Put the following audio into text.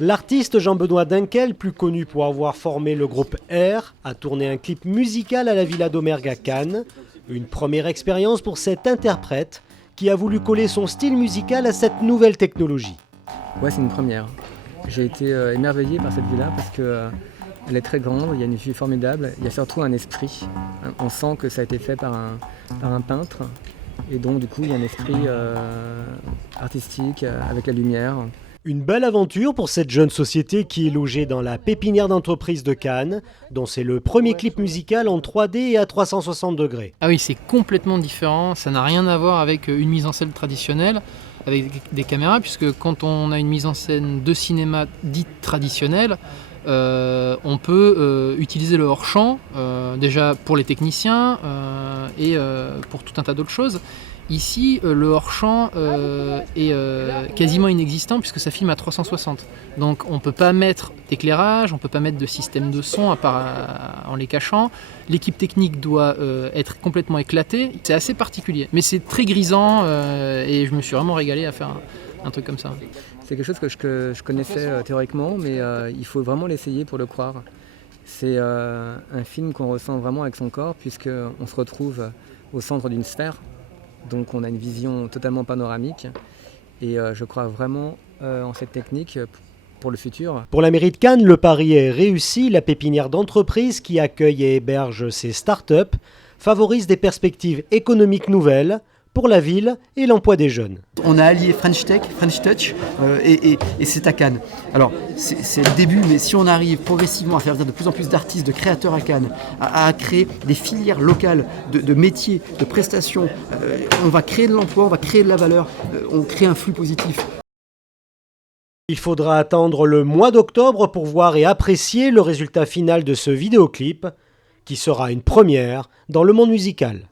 L'artiste Jean-Benoît Dunkel, plus connu pour avoir formé le groupe R, a tourné un clip musical à la Villa d'Aumergue à Cannes. Une première expérience pour cet interprète qui a voulu coller son style musical à cette nouvelle technologie. Ouais, c'est une première. J'ai été émerveillé par cette villa parce que elle est très grande, il y a une vue formidable, il y a surtout un esprit. On sent que ça a été fait par un peintre et donc du coup il y a un esprit artistique avec la lumière. Une belle aventure pour cette jeune société qui est logée dans la pépinière d'entreprise de Cannes, dont c'est le premier clip musical en 3D et à 360 degrés. Ah oui, c'est complètement différent, ça n'a rien à voir avec une mise en scène traditionnelle, avec des caméras, puisque quand on a une mise en scène de cinéma dite traditionnelle, on peut utiliser le hors-champ, déjà pour les techniciens et pour tout un tas d'autres choses. Ici, le hors-champ est quasiment inexistant puisque ça filme à 360. Donc on ne peut pas mettre d'éclairage, on ne peut pas mettre de système de son à part en les cachant. L'équipe technique doit être complètement éclatée. C'est assez particulier, mais c'est très grisant et je me suis vraiment régalé à faire un truc comme ça. C'est quelque chose que je connaissais théoriquement, mais il faut vraiment l'essayer pour le croire. C'est un film qu'on ressent vraiment avec son corps puisqu'on se retrouve au centre d'une sphère. Donc on a une vision totalement panoramique et je crois vraiment en cette technique pour le futur. Pour la mairie de Cannes, le pari est réussi. La pépinière d'entreprise qui accueille et héberge ces startups favorise des perspectives économiques nouvelles pour la ville et l'emploi des jeunes. On a allié French Tech, French Touch et c'est à Cannes. Alors c'est le début, mais si on arrive progressivement à faire venir de plus en plus d'artistes, de créateurs à Cannes, à créer des filières locales de métiers, de prestations, on va créer de l'emploi, on va créer de la valeur, on crée un flux positif. Il faudra attendre le mois d'octobre pour voir et apprécier le résultat final de ce vidéoclip qui sera une première dans le monde musical.